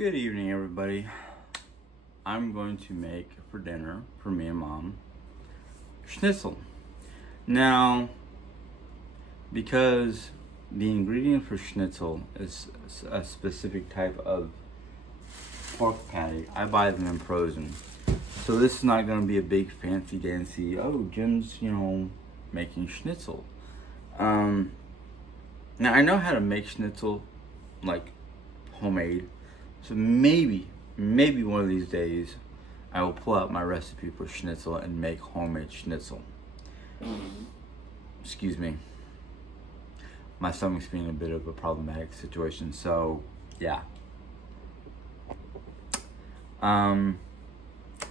Good evening, everybody. I'm going to make for dinner, for me and Mom, Schnitzel. Now, because the ingredient for Schnitzel is a specific type of pork patty, I buy them in frozen. So this is not going to be a big fancy dancy, oh, Jim's, making Schnitzel. Now, I know how to make Schnitzel, like, homemade. So maybe one of these days, I will pull out my recipe for Schnitzel and make homemade Schnitzel. Excuse me. My stomach's being a bit of a problematic situation, so yeah.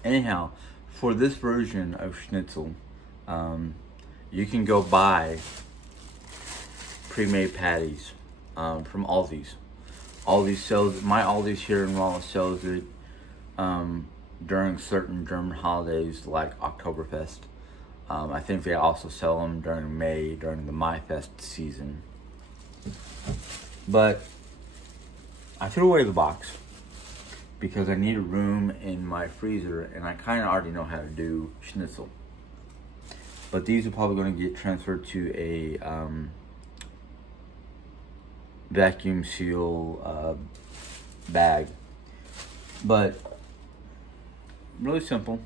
Anyhow, for this version of Schnitzel, you can go buy pre-made patties from Aldi's. Aldi's sells, my Aldi's here in Raleigh sells it during certain German holidays like Oktoberfest. I think they also sell them during May, during the Maifest season. But I threw away the box because I needed room in my freezer, and I kind of already know how to do Schnitzel. But these are probably going to get transferred to a vacuum seal bag. But really simple.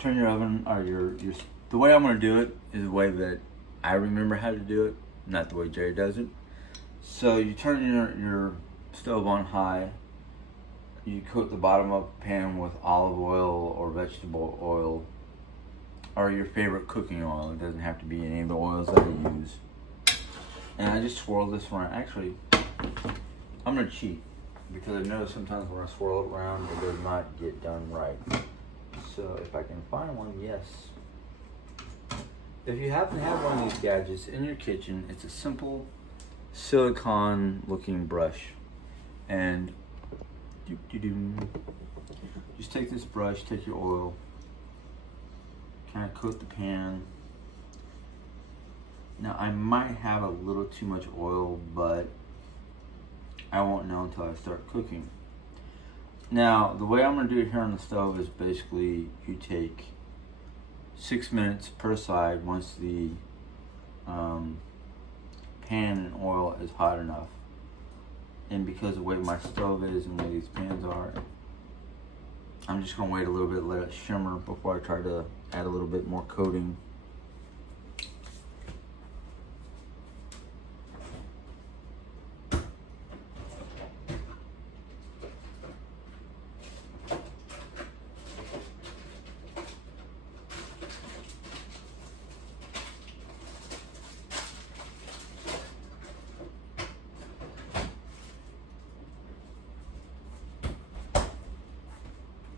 Turn your oven, or your the way I'm going to do it is the way that I remember how to do it, not the way Jerry does it. So you turn your stove on high. You coat the bottom of the pan with olive oil or vegetable oil or your favorite cooking oil. It doesn't have to be any of the oils that I use. And I just swirl this one. Actually, I'm going to cheat because I know sometimes when I swirl it around, it does not get done right. So if I can find one, yes. If you happen to have one of these gadgets in your kitchen, it's a simple silicone looking brush. And just take this brush, take your oil, kind of coat the pan. Now I might have a little too much oil, but I won't know until I start cooking. Now the way I'm going to do it here on the stove is basically you take 6 minutes per side once the pan and oil is hot enough. And because of the way my stove is and the way these pans are, I'm just going to wait a little bit, let it shimmer before I try to add a little bit more coating.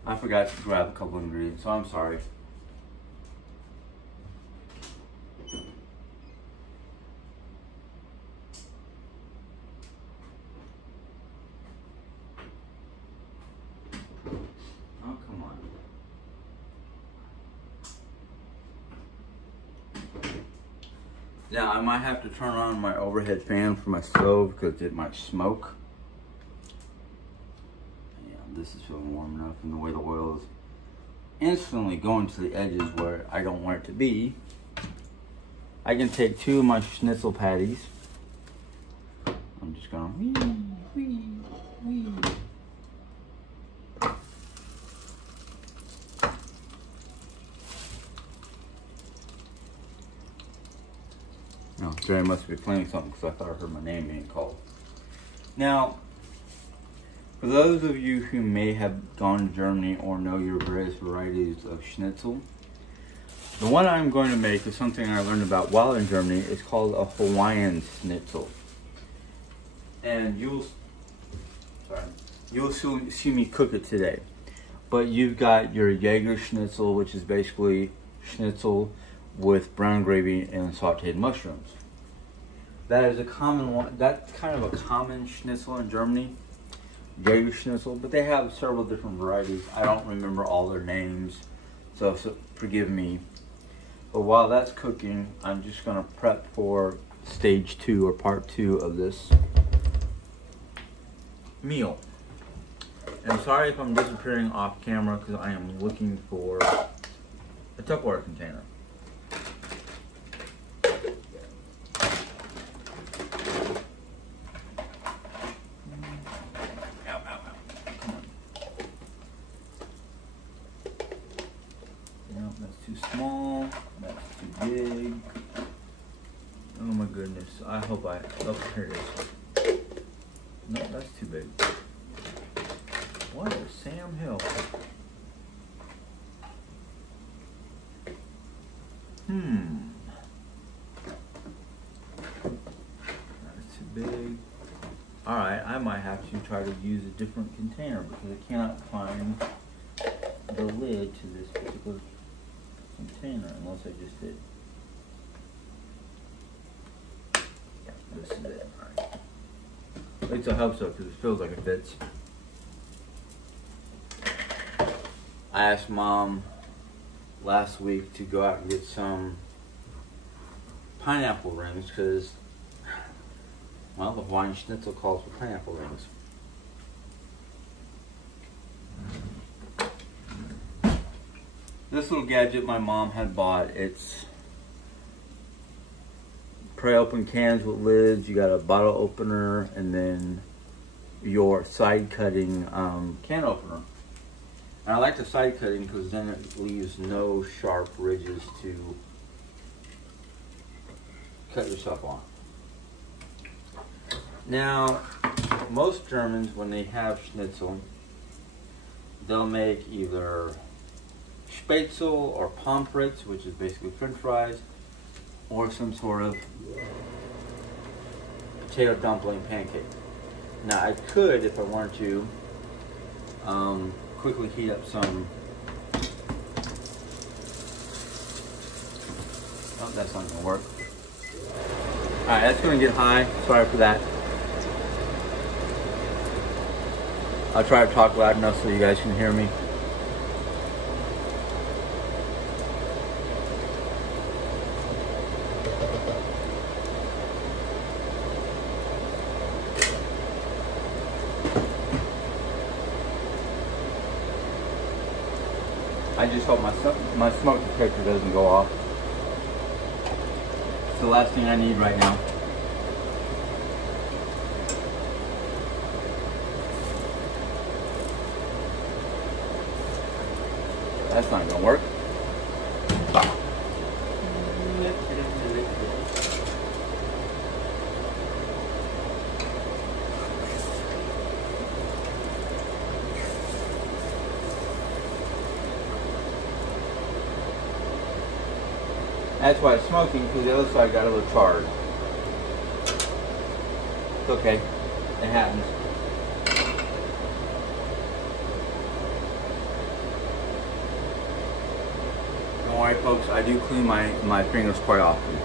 I forgot to grab a couple ingredients, so I'm sorry. Oh, come on. Now, I might have to turn on my overhead fan for my stove because it might smoke. This is feeling warm enough, and the way the oil is instantly going to the edges where I don't want it to be. I can take 2 of my Schnitzel patties. I'm just gonna wee. Oh, Jerry must be playing something because I thought I heard my name being called. Now, for those of you who may have gone to Germany or know your various varieties of Schnitzel, the one I'm going to make is something I learned about while in Germany. It's called a Hawaiian Schnitzel. And you'll see me cook it today. But you've got your Jaeger Schnitzel, which is basically Schnitzel with brown gravy and sauteed mushrooms. That is a common one. That's kind of a common Schnitzel in Germany. Jaeger Schnitzel, but they have several different varieties. I don't remember all their names, so forgive me. But while that's cooking, I'm just going to prep for stage 2 or part 2 of this meal. And sorry if I'm disappearing off camera because I am looking for a Tupperware container. That's too small, that's too big. Oh my goodness, I hope oh, here it is. No, that's too big. What is Sam Hill? That's too big. Alright, I might have to try to use a different container because I cannot find the lid to this particular container unless I just did. Yeah, this is it. Alright. At least I hope so because it feels like it fits. I asked Mom last week to go out and get some pineapple rings because, well, the Hawaiian Schnitzel calls for pineapple rings. This little gadget my mom had bought, it's pre-open cans with lids. You got a bottle opener and then your side cutting can opener. And I like the side cutting because then it leaves no sharp ridges to cut yourself on. Now, most Germans, when they have Schnitzel, they'll make either Schnitzel or Pommes frites, which is basically French fries, or some sort of potato dumpling pancake. Now, I could, if I wanted to, quickly heat up some. Oh, that's not gonna work. Alright, that's gonna get high. Sorry for that. I'll try to talk loud enough so you guys can hear me. I just hope my smoke detector doesn't go off. It's the last thing I need right now. That's not gonna work. That's why it's smoking, because the other side got a little charred. It's okay. It happens. Don't worry, folks. I do clean my fingers quite often.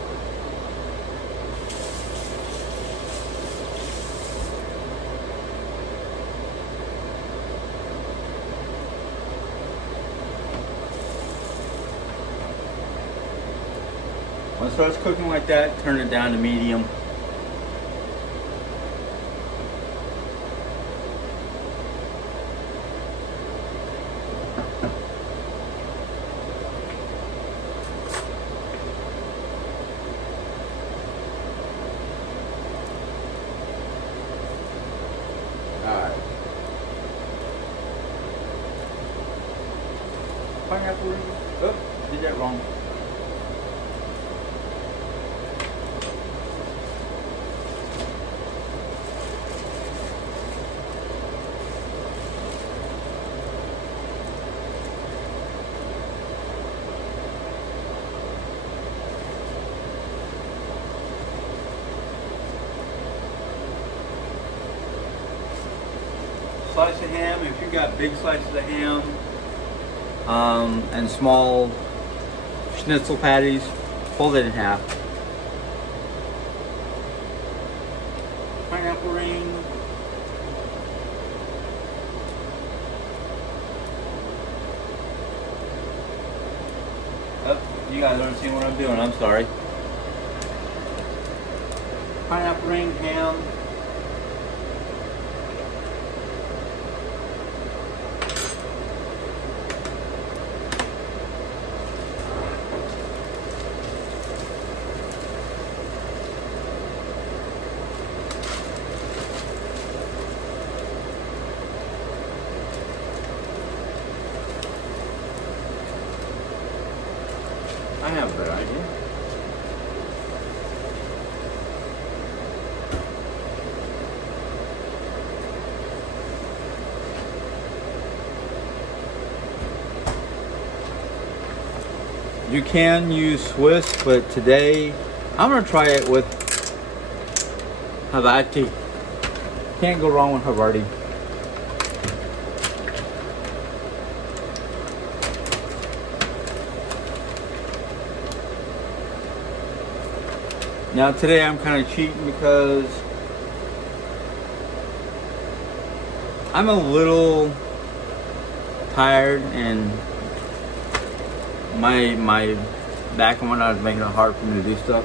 When it starts cooking like that, turn it down to medium. Alright. Pineapple ring. Oh, did that wrong. Slice of ham, if you got big slices of ham and small Schnitzel patties, fold it in half. Pineapple ring. Oh, you guys aren't seeing what I'm doing, I'm sorry. Pineapple ring, ham. I have a better idea. You can use Swiss, but today I'm gonna try it with Hawaii. Can't go wrong with Hawaii. Now today I'm kind of cheating because I'm a little tired and my back and whatnot is making it hard for me to do stuff.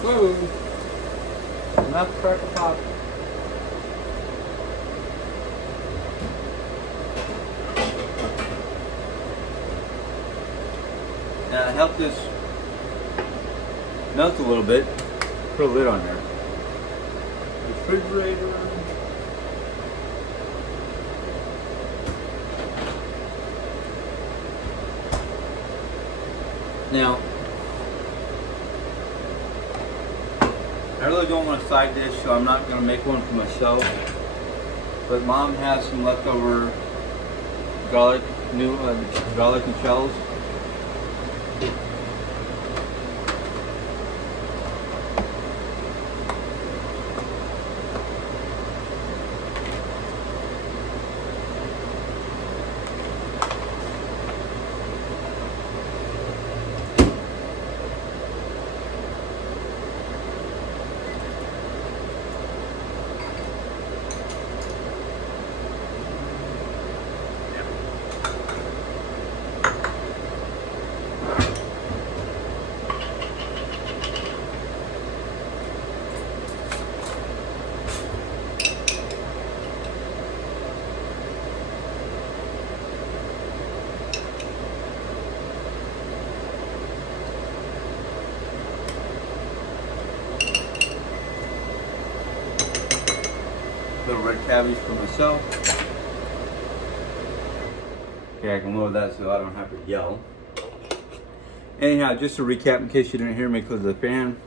Whoa! Enough to crack the top. Now to help this melt a little bit, put a lid on there. Refrigerator. Now, I really don't want a side dish, so I'm not going to make one for myself. But Mom has some leftover garlic and shells. Little red cabbage for myself. Okay, I can lower that so I don't have to yell. Anyhow, just to recap in case you didn't hear me because of the fan,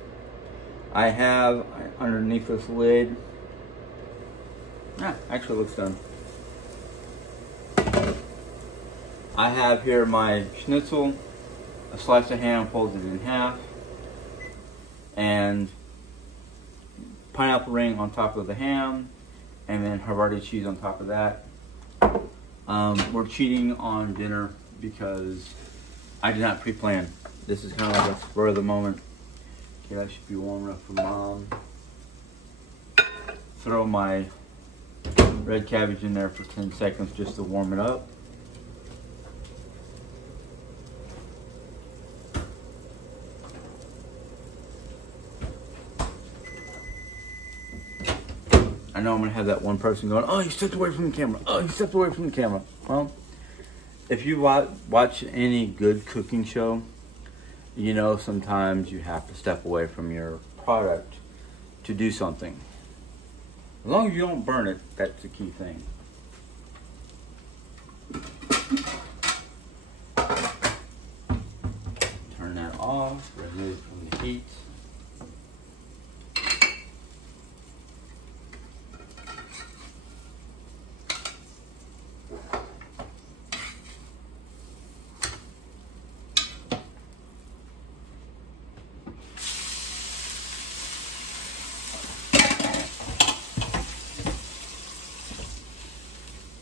I have underneath this lid, actually looks done. I have here my schnitzel, a slice of ham folded in half, and pineapple ring on top of the ham, and then Hawaii cheese on top of that. We're cheating on dinner because I did not pre-plan. This is kind of like a spur of the moment. Okay, that should be warm enough for Mom. Throw my red cabbage in there for 10 seconds just to warm it up. I know I'm gonna have that one person going, "Oh, you stepped away from the camera. Oh, you stepped away from the camera." Well, if you watch any good cooking show, you know sometimes you have to step away from your product to do something. As long as you don't burn it, that's the key thing. Turn that off, remove from the heat.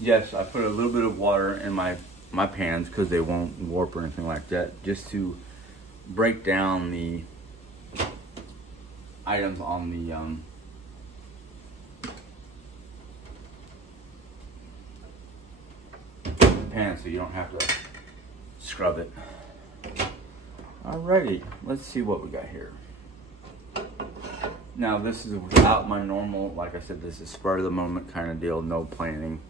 Yes, I put a little bit of water in my pans because they won't warp or anything like that, just to break down the items on the pan so you don't have to scrub it. Alrighty, let's see what we got here. Now this is without my normal, like I said, this is spur of the moment kind of deal, no planning.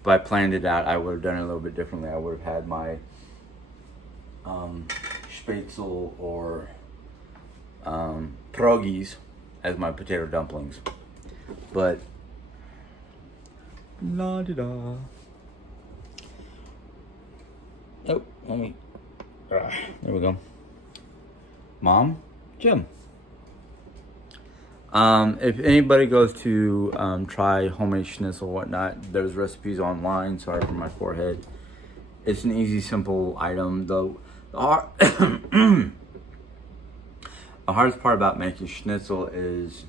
if I planned it out, I would have done it a little bit differently. I would have had my Schnitzel or pierogies as my potato dumplings. But la di da. Oh, let me. There we go. Mom, Jim. If anybody goes to try homemade schnitzel or whatnot, there's recipes online. Sorry for my forehead. It's an easy, simple item. The hardest part about making schnitzel is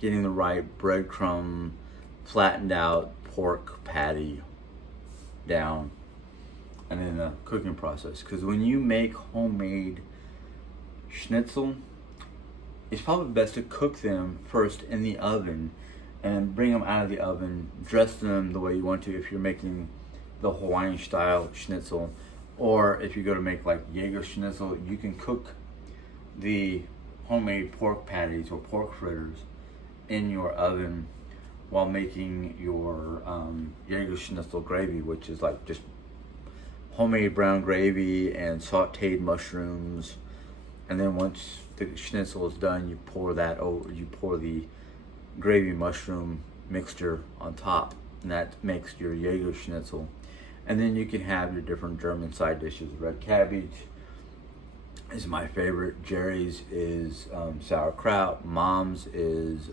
getting the right breadcrumb, flattened out pork patty down, and then the cooking process. Because when you make homemade schnitzel, it's probably best to cook them first in the oven and bring them out of the oven, dress them the way you want to if you're making the Hawaiian style schnitzel. Or if you go to make like Jaeger schnitzel, you can cook the homemade pork patties or pork fritters in your oven while making your Jaeger schnitzel gravy, which is like just homemade brown gravy and sauteed mushrooms. And then once the schnitzel is done, you pour that over. You pour the gravy mushroom mixture on top, and that makes your Jaeger schnitzel. And then you can have your different German side dishes. Red cabbage is my favorite. Jerry's is sauerkraut. Mom's is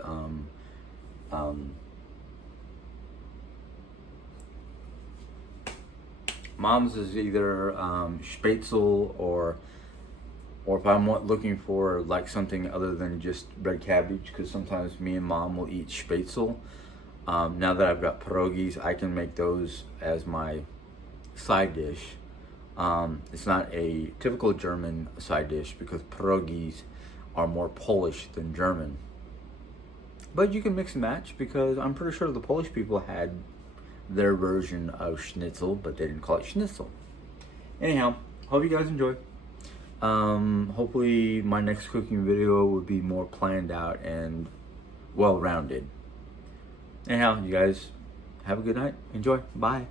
either Schnitzel or if I'm looking for like something other than just red cabbage, because sometimes me and Mom will eat Schnitzel. Now that I've got pierogies, I can make those as my side dish. It's not a typical German side dish because pierogies are more Polish than German. But you can mix and match, because I'm pretty sure the Polish people had their version of schnitzel, but they didn't call it schnitzel. Anyhow, hope you guys enjoy. Hopefully my next cooking video will be more planned out and well-rounded. Anyhow, you guys have a good night. Enjoy. Bye.